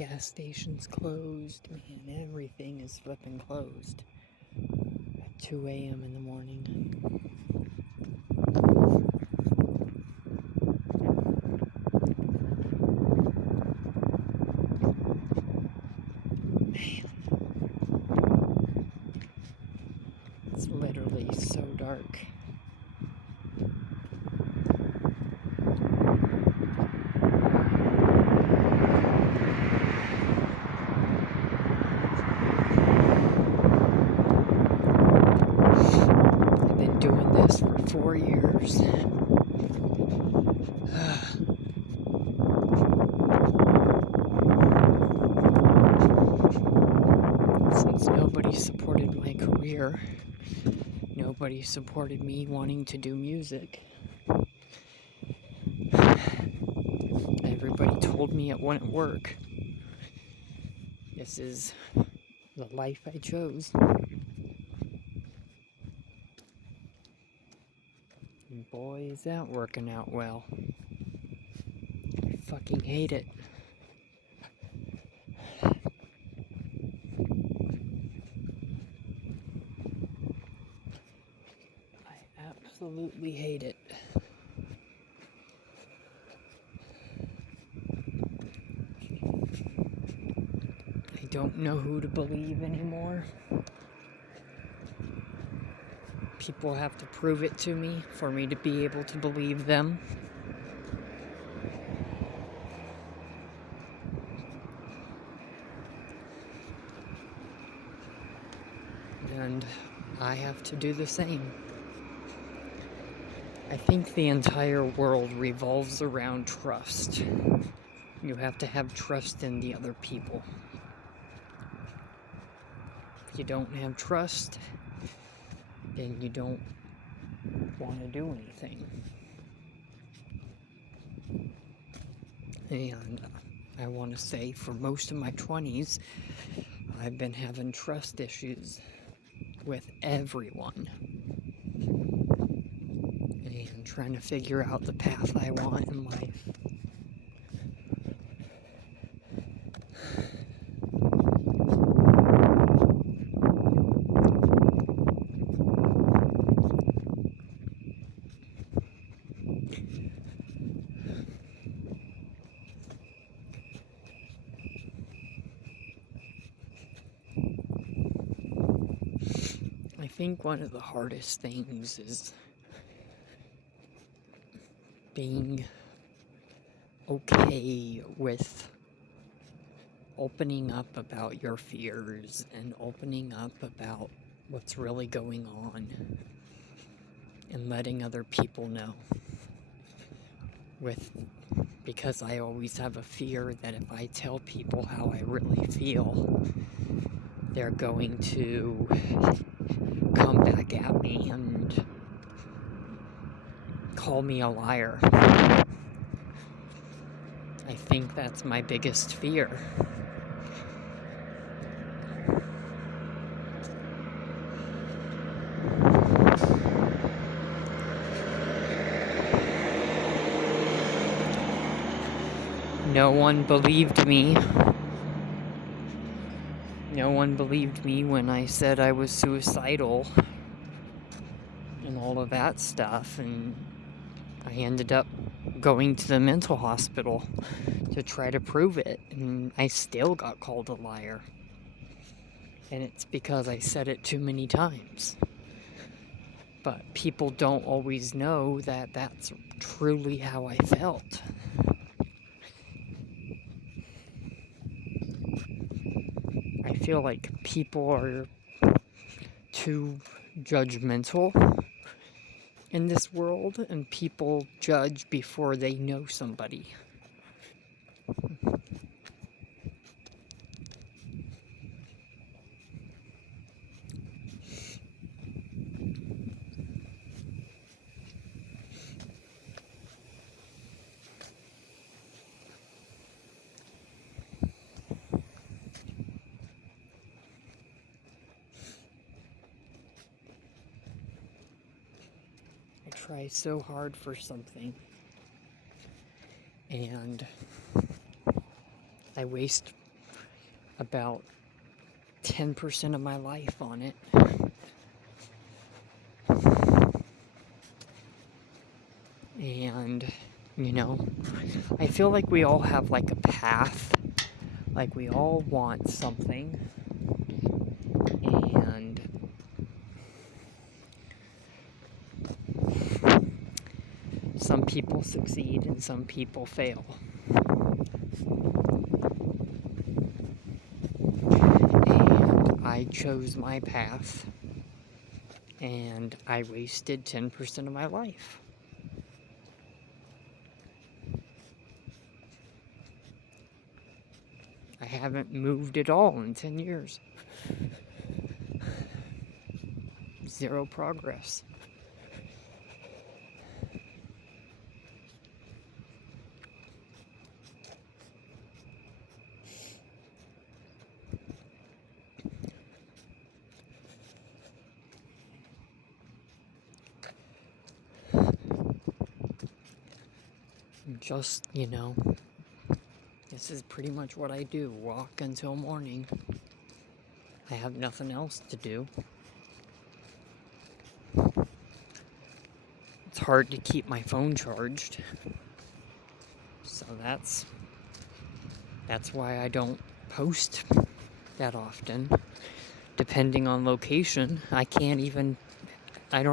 gas station's closed. Man, everything is flipping closed at 2 a.m. in the morning. Man, it's literally so dark. I've been doing this for 4 years. Since nobody supported my career, nobody supported me wanting to do music. Everybody told me it wouldn't work. This is the life I chose. And boy, is that working out well. I fucking hate it. I absolutely hate it. I don't know who to believe anymore. People have to prove it to me for me to be able to believe them. And I have to do the same. I think the entire world revolves around trust. You have to have trust in the other people. If you don't have trust, then you don't want to do anything. And I want to say for most of my 20s, I've been having trust issues with everyone. And trying to figure out the path I want in life. I think one of the hardest things is being okay with opening up about your fears and opening up about what's really going on and letting other people know. Because I always have a fear that if I tell people how I really feel, they're going to come back at me and call me a liar. I think that's my biggest fear. No one believed me. No one believed me when I said I was suicidal and all of that stuff, and I ended up going to the mental hospital to try to prove it, and I still got called a liar. And it's because I said it too many times. But people don't always know that that's truly how I felt. I feel like people are too judgmental in this world, and people judge before they know somebody. I try so hard for something, and I waste about 10% of my life on it. And, you know, I feel like we all have like a path. Like we all want something. And some people succeed and some people fail. And I chose my path. And I wasted 10% of my life. I haven't moved at all in 10 years. Zero progress. Just, you know, this is pretty much what I do. Walk until morning. I have nothing else to do. It's hard to keep my phone charged. So that's why I don't post that often. Depending on location, I don't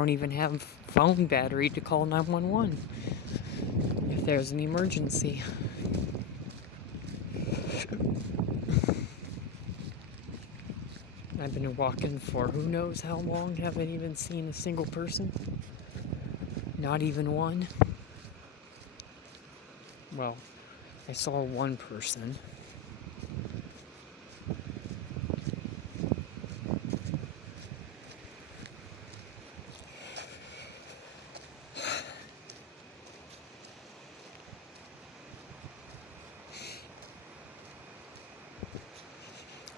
even have phone battery to call 911 if there's an emergency. I've been walking for who knows how long, haven't even seen a single person. Not even one. Well, I saw one person.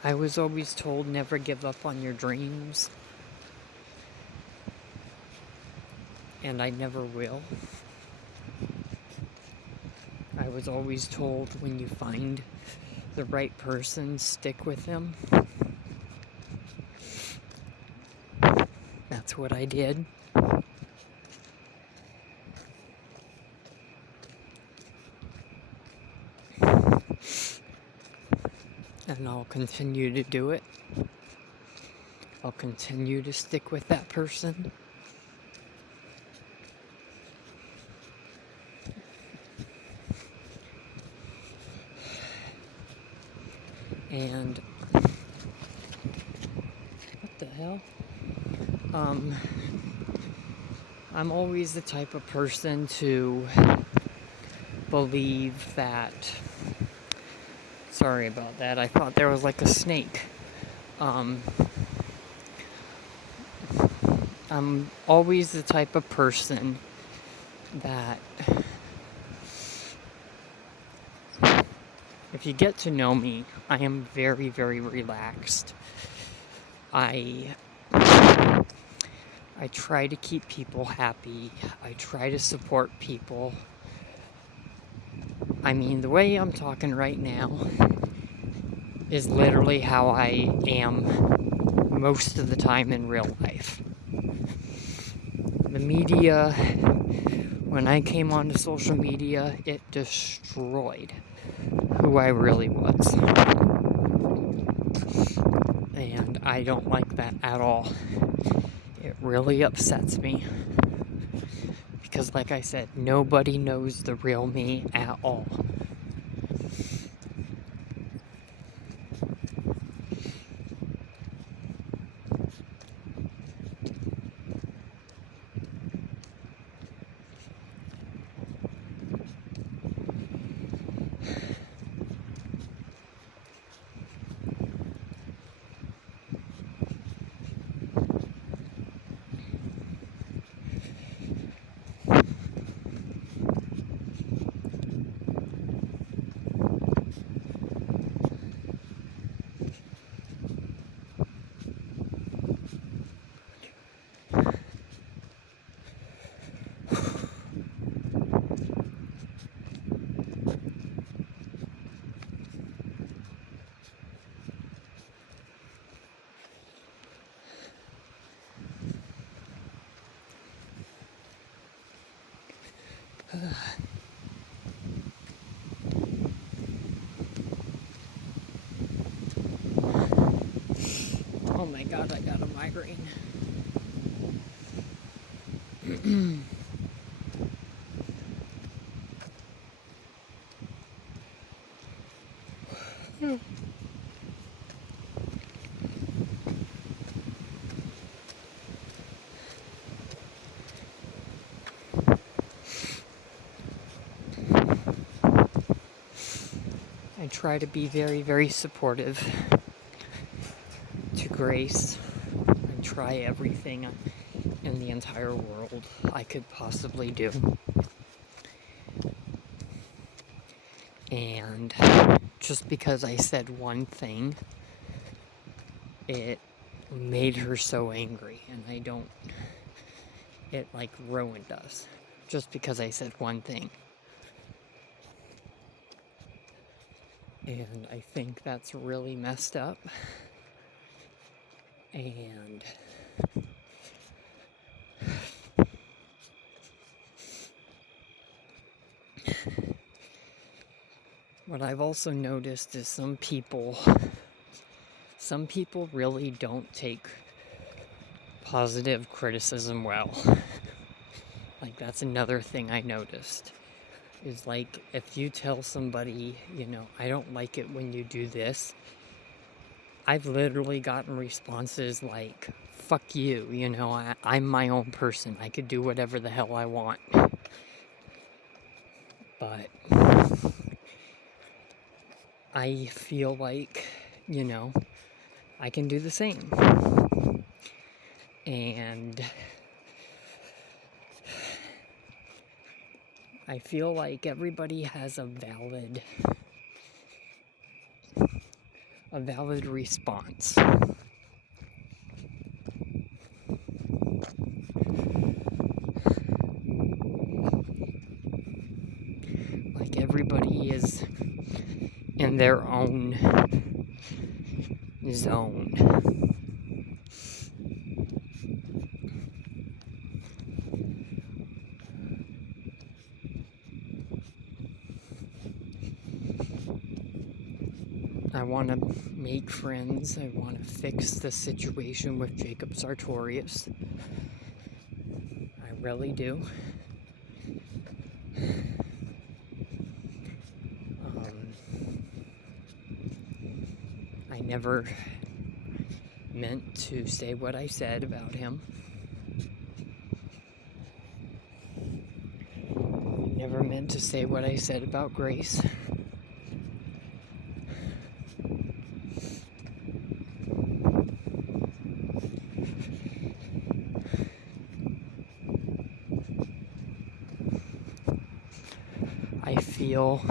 I was always told never give up on your dreams. And I never will. I was always told when you find the right person, stick with them. That's what I did. And I'll continue to do it. I'll continue to stick with that person. And what the hell? I'm always the type of person to believe that. Sorry about that. I thought there was like a snake. I'm always the type of person that if you get to know me, I am very, very relaxed. I try to keep people happy. I try to support people. I mean, the way I'm talking right now is literally how I am most of the time in real life. The media, when I came onto social media, it destroyed who I really was. And I don't like that at all. It really upsets me. Because like I said, nobody knows the real me at all. Oh my god, I got a migraine. I try to be very, very supportive to Grace. I try everything in the entire world I could possibly do. And just because I said one thing, it made her so angry. And it like ruined us. Just because I said one thing. And I think that's really messed up. And what I've also noticed is some people really don't take positive criticism well. Like, that's another thing I noticed. Is like, if you tell somebody, I don't like it when you do this, I've literally gotten responses like, fuck you, I'm my own person. I could do whatever the hell I want. But I feel like, I can do the same. And I feel like everybody has a valid response. Like, everybody is in their own zone. I want to make friends. I want to fix the situation with Jacob Sartorius. I really do. I never meant to say what I said about him. Never meant to say what I said about Grace. I feel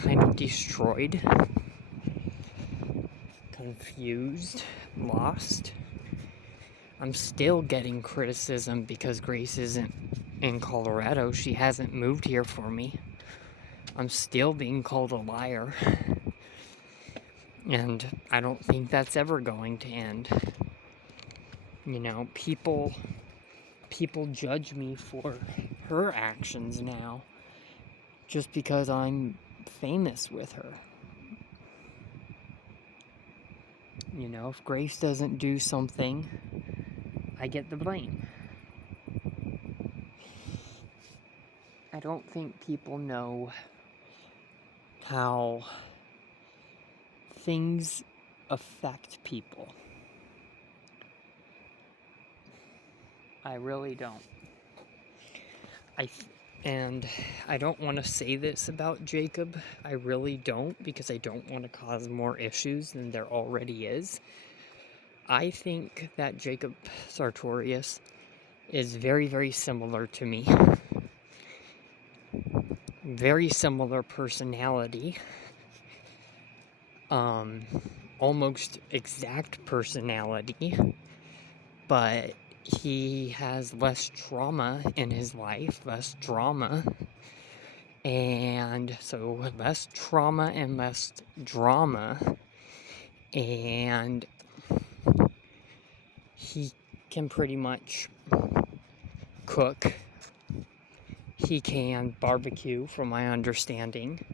kind of destroyed, confused, lost. I'm still getting criticism because Grace isn't in Colorado. She hasn't moved here for me. I'm still being called a liar. And I don't think that's ever going to end. People judge me for her actions now just because I'm famous with her. If Grace doesn't do something, I get the blame. I don't think people know how things affect people. I really don't. And I don't want to say this about Jacob. I really don't, because I don't want to cause more issues than there already is. I think that Jacob Sartorius is very, very similar to me. Very similar personality. Almost exact personality. But he has less trauma in his life, less drama. And so less trauma and less drama. And he can pretty much cook He can barbecue, from my understanding.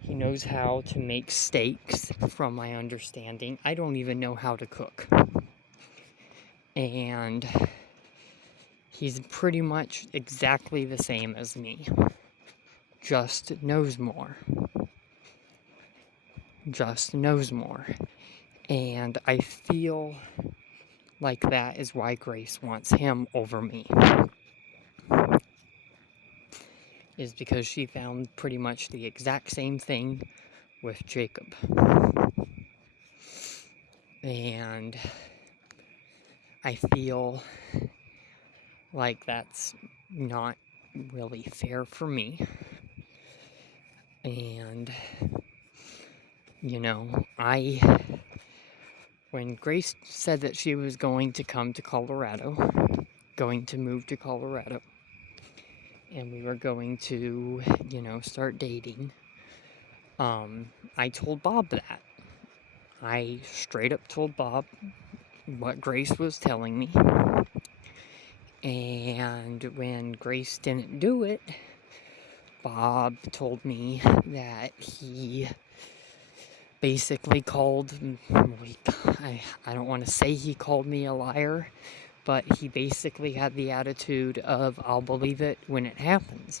He knows how to make steaks, from my understanding. I don't even know how to cook. And he's pretty much exactly the same as me. Just knows more. Just knows more. And I feel like that is why Grace wants him over me. Is because she found pretty much the exact same thing with Jacob. And I feel like that's not really fair for me. And, you know, when Grace said that she was going to come to Colorado, going to move to Colorado, and we were going to, start dating, I told Bob that. I straight up told Bob what Grace was telling me. And when Grace didn't do it, Bob told me that he basically called, I don't want to say he called me a liar, but he basically had the attitude of, I'll believe it when it happens.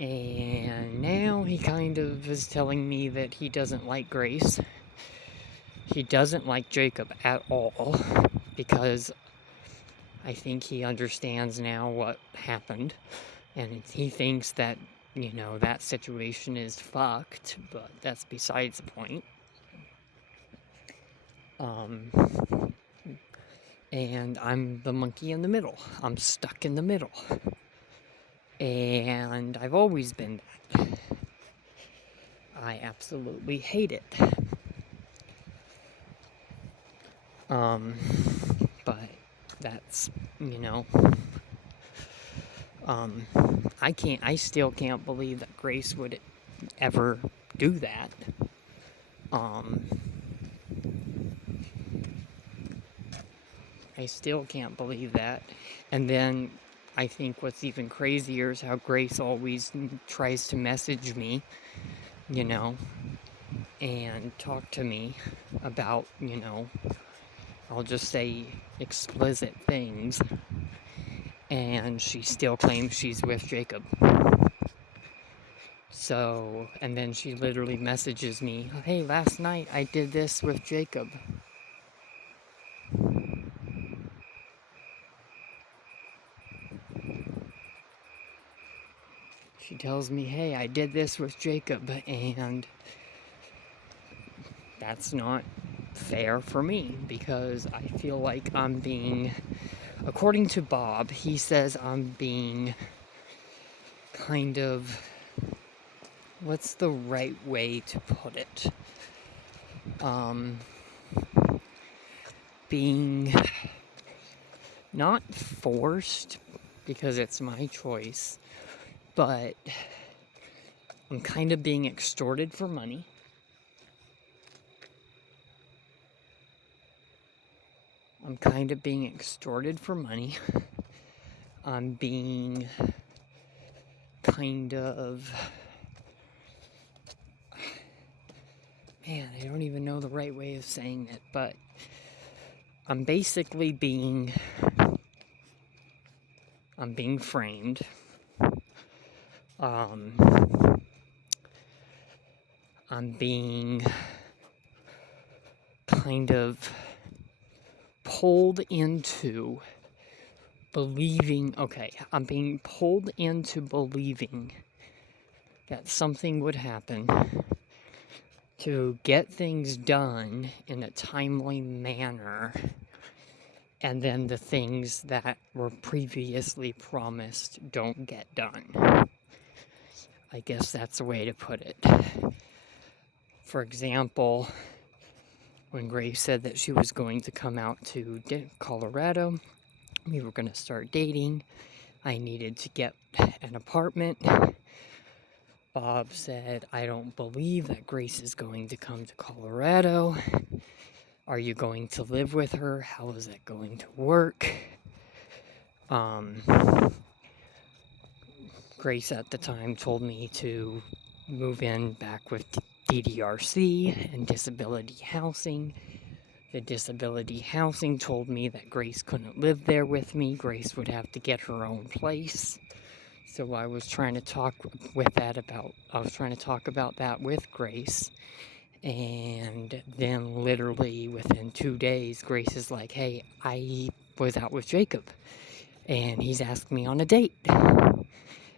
And now he kind of is telling me that he doesn't like Grace. He doesn't like Jacob at all, because I think he understands now what happened. And he thinks that, that situation is fucked, but that's besides the point. And I'm the monkey in the middle. I'm stuck in the middle. And I've always been that. I absolutely hate it. But that's, I still can't believe that Grace would ever do that. I still can't believe that. And then I think what's even crazier is how Grace always tries to message me, and talk to me about, I'll just say explicit things. And she still claims she's with Jacob. So, and then she literally messages me, hey, last night I did this with Jacob. She tells me, hey, I did this with Jacob, and that's not fair for me, because I feel like I'm being, according to Bob, he says I'm being kind of, what's the right way to put it? Being not forced, because it's my choice, but I'm kind of being extorted for money. I'm being kind of, man, I don't even know the right way of saying it, but I'm basically being framed. I'm being kind of pulled into believing, I'm being pulled into believing that something would happen to get things done in a timely manner, and then the things that were previously promised don't get done. I guess that's a way to put it. For example, when Grace said that she was going to come out to Colorado, we were going to start dating, I needed to get an apartment. Bob said, I don't believe that Grace is going to come to Colorado. Are you going to live with her? How is that going to work? Grace at the time told me to move in back with DDRC and disability housing. The disability housing told me that Grace couldn't live there with me. Grace would have to get her own place. So I was trying to talk about that with Grace. And then literally within 2 days, Grace is like, hey, I was out with Jacob and he's asked me on a date.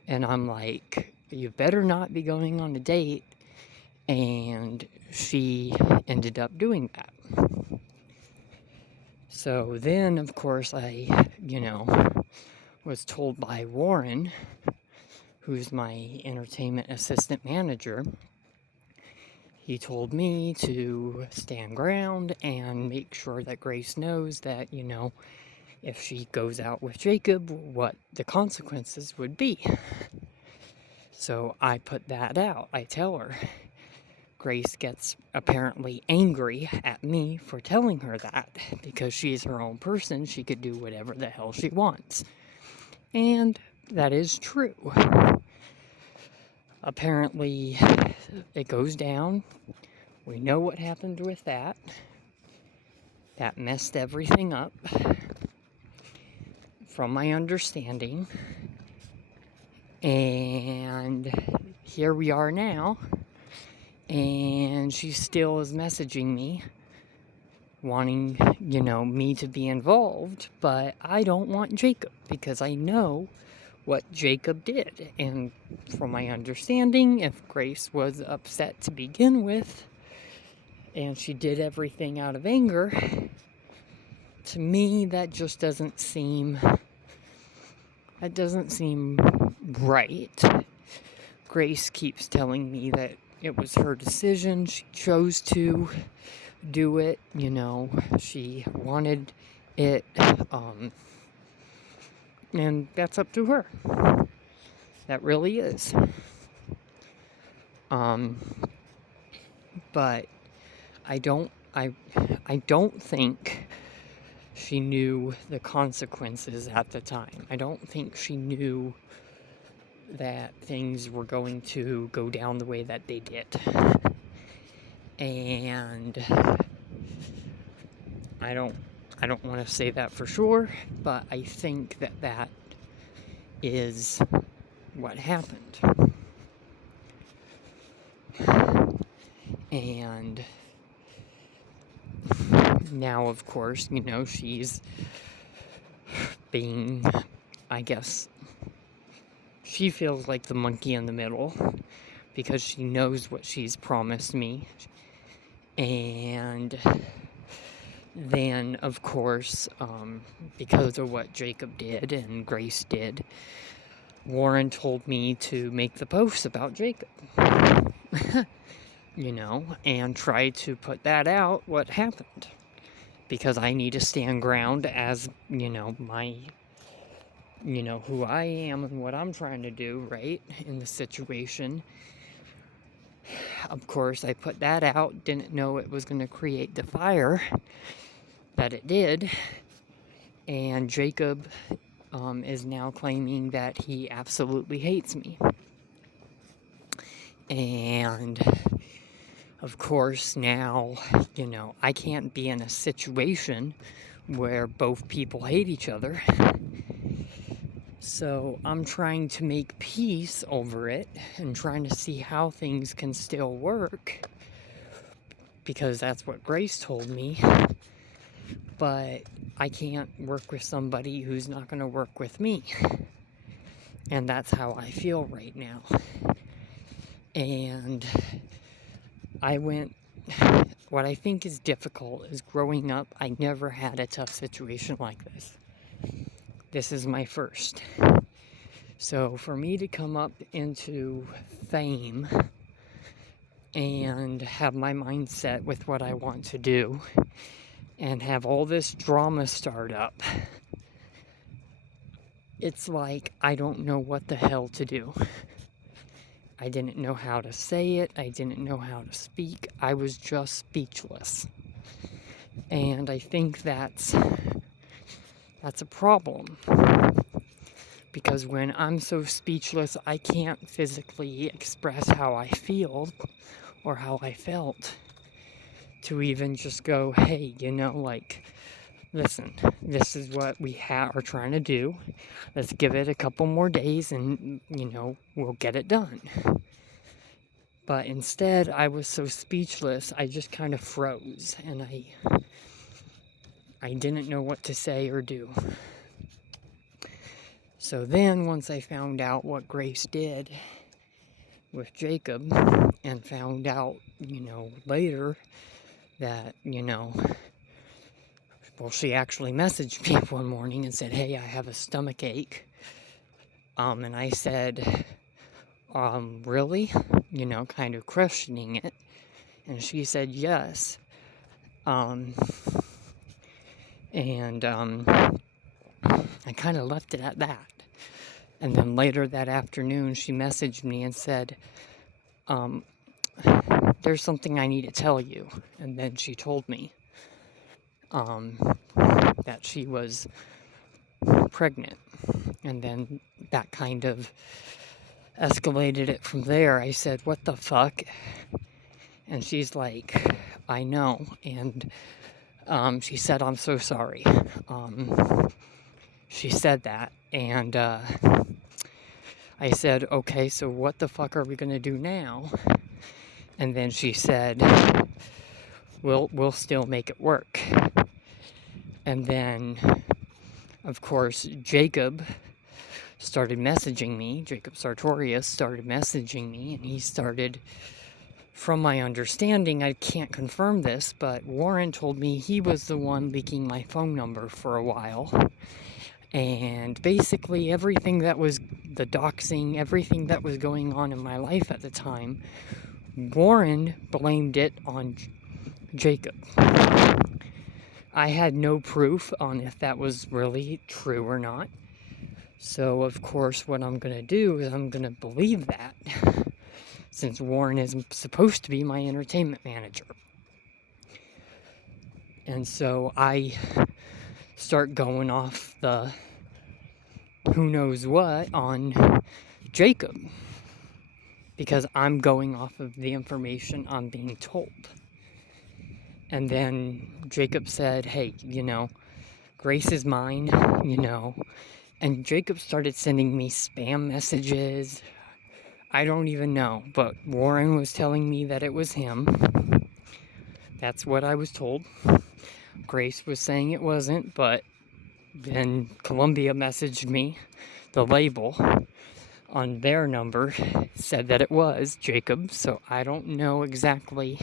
And I'm like, you better not be going on a date. And she ended up doing that. So then, of course, I, was told by Warren, who's my entertainment assistant manager, he told me to stand ground and make sure that Grace knows that, if she goes out with Jacob, what the consequences would be. So I put that out. I tell her. Grace gets apparently angry at me for telling her that, because she's her own person. She could do whatever the hell she wants. And that is true. Apparently, it goes down. We know what happened with that. That messed everything up, from my understanding. And here we are now. And she still is messaging me, wanting, me to be involved. But I don't want Jacob, because I know what Jacob did. And from my understanding, if Grace was upset to begin with, and she did everything out of anger, to me, that just doesn't seem right. Grace keeps telling me that it was her decision. She chose to do it. She wanted it. And that's up to her. That really is. But I don't think she knew the consequences at the time. I don't think she knew that things were going to go down the way that they did. And I don't want to say that for sure, but I think that is what happened. And now, of course, she's being, I guess, she feels like the monkey in the middle, because she knows what she's promised me. And then, of course, because of what Jacob did and Grace did, Warren told me to make the post about Jacob. And try to put that out, what happened. Because I need to stand ground as, my, who I am and what I'm trying to do, right, in the situation. Of course, I put that out, didn't know it was going to create the fire that it did. And Jacob is now claiming that he absolutely hates me. And of course, now, I can't be in a situation where both people hate each other. So I'm trying to make peace over it and trying to see how things can still work, because that's what Grace told me. But I can't work with somebody who's not going to work with me. And that's how I feel right now. And what I think is difficult is, growing up, I never had a tough situation like this. This is my first. So for me to come up into fame and have my mindset with what I want to do and have all this drama start up, it's like I don't know what the hell to do. I didn't know how to say it. I didn't know how to speak. I was just speechless. And I think that's a problem. Because when I'm so speechless, I can't physically express how I feel or how I felt. To even just go, hey, like, listen, this is what we are trying to do. Let's give it a couple more days and, we'll get it done. But instead, I was so speechless, I just kind of froze, and I didn't know what to say or do. So then, once I found out what Grace did with Jacob, and found out, later that, well, she actually messaged me one morning and said, hey, I have a stomach ache. And I said, really? Kind of questioning it. And she said, yes. And I kind of left it at that. And then later that afternoon, she messaged me and said, there's something I need to tell you. And then she told me that she was pregnant. And then that kind of escalated it from there. I said, what the fuck? And she's like, I know. And she said, I'm so sorry. She said that. And I said, okay, so what the fuck are we going to do now? And then she said, we'll still make it work. And then, of course, Jacob started messaging me. Jacob Sartorius started messaging me, and he started, from my understanding, I can't confirm this, but Warren told me he was the one leaking my phone number for a while. And basically everything that was the doxing, everything that was going on in my life at the time, Warren blamed it on Jacob. I had no proof on if that was really true or not. So, of course, what I'm going to do is I'm going to believe that, since Warren is supposed to be my entertainment manager. And so I start going off the who knows what on Jacob, because I'm going off of the information I'm being told. And then Jacob said, hey, Grace is mine, and Jacob started sending me spam messages. I don't even know, but Warren was telling me that it was him. That's what I was told. Grace was saying it wasn't, but then Columbia messaged me, the label on their number said that it was Jacob, so I don't know exactly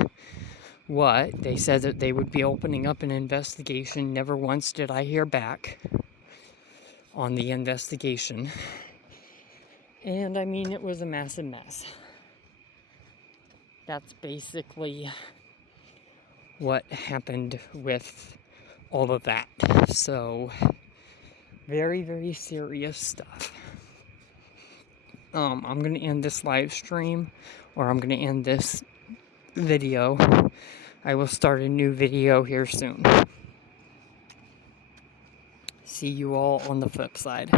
what. They said that they would be opening up an investigation. Never once did I hear back on the investigation. And I mean, it was a massive mess. That's basically what happened with all of that. So, very, very serious stuff. I'm going to end this live stream, or I'm going to end this video. I will start a new video here soon. See you all on the flip side.